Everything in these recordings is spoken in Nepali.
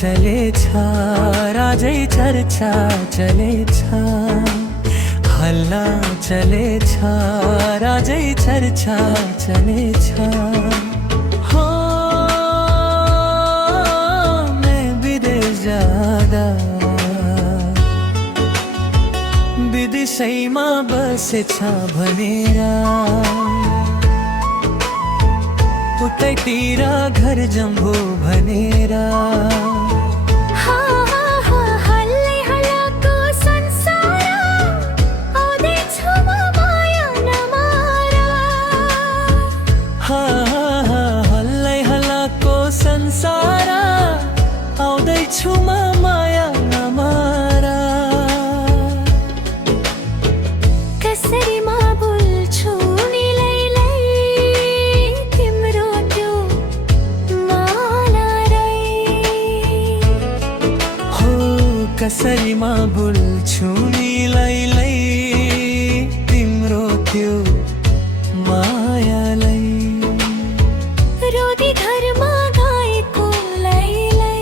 चलेछ राजै चर्चा चलेछ हल्ला चलेछ राजै चर्चा चलेछ हो मैं विदेश जाँदा विदेशैमा बसेछ भनेर उतैतिर घर जम्भो भनेर हल्लै हल्लाको संसार आउँदैछु म माया नमारा कसरी म बोल्छु नि लैलै तिम्रो त्यो मालारै हो कसरी म बोल्छु नि लैलै तिम्रो त्यो मायालाई रोदी घरमा गएको लैलै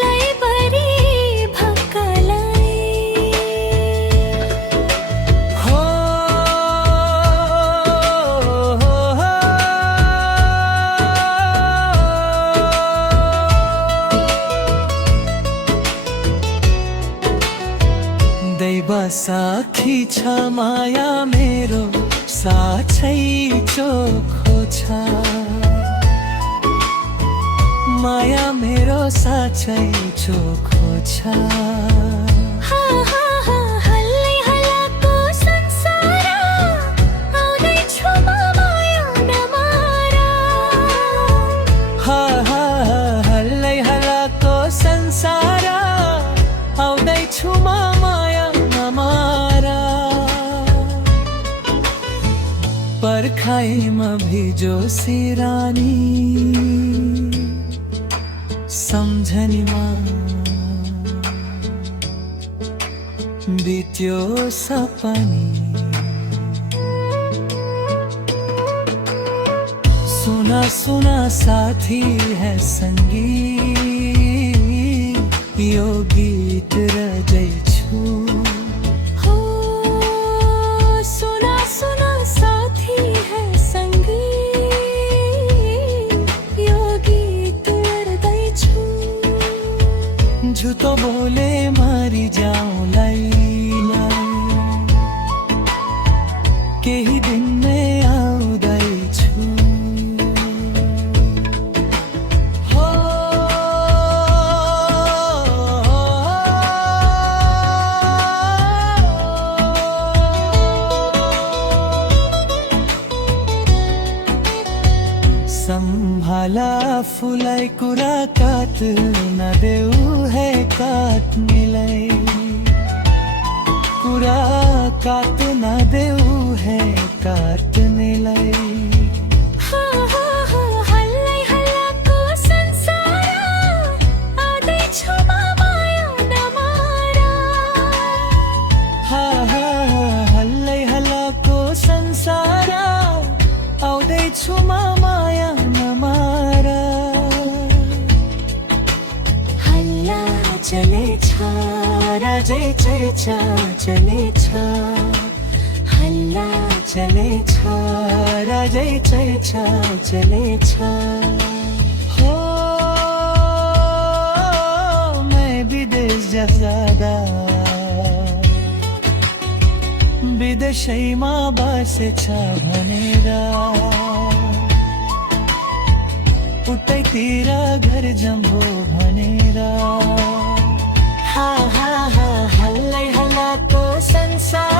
लैबरी भक्कलाई हो दैव साखी छ माया मेरो साँच्चै चोखो छ माया मेरो साँच्चै चोखो छ हल्लै हल्लाको संसार आउँदैछु म माया नमारा हल्लै हल्लाको संसार आउँदैछु म माया नमारा पर्खाइमा भिजो सिरानी सम्झनीमा बित्यो सपनी सुना सुना साथी है संगीत यो गीत रजै छु सुना सुना साथी है संगीत यो गीत गर्दैछु झुतो बोले मरि जाऊँ लैलाई केही दिनमै आउँदैछु हो सम्भाला फुलाई कुरा काट नदेऊ है काट्नेलाई कुरा काट नदेऊ है काट्नेलाई हल्लै हल्लाको संसार आउँदैछु म माया नमारा हल्लै हल्लाको संसार आउँदैछु म माया नमारा हल्ला चलेछ राजै चर्चा चलेछ हल्ला चलेछ राजै चर्चा चलेछ हो मैं विदेश जाँदा विदेशैमा बसेछ भनेर उतैतिर घर जम्भो भनेर हल्लै हल्लाको संसार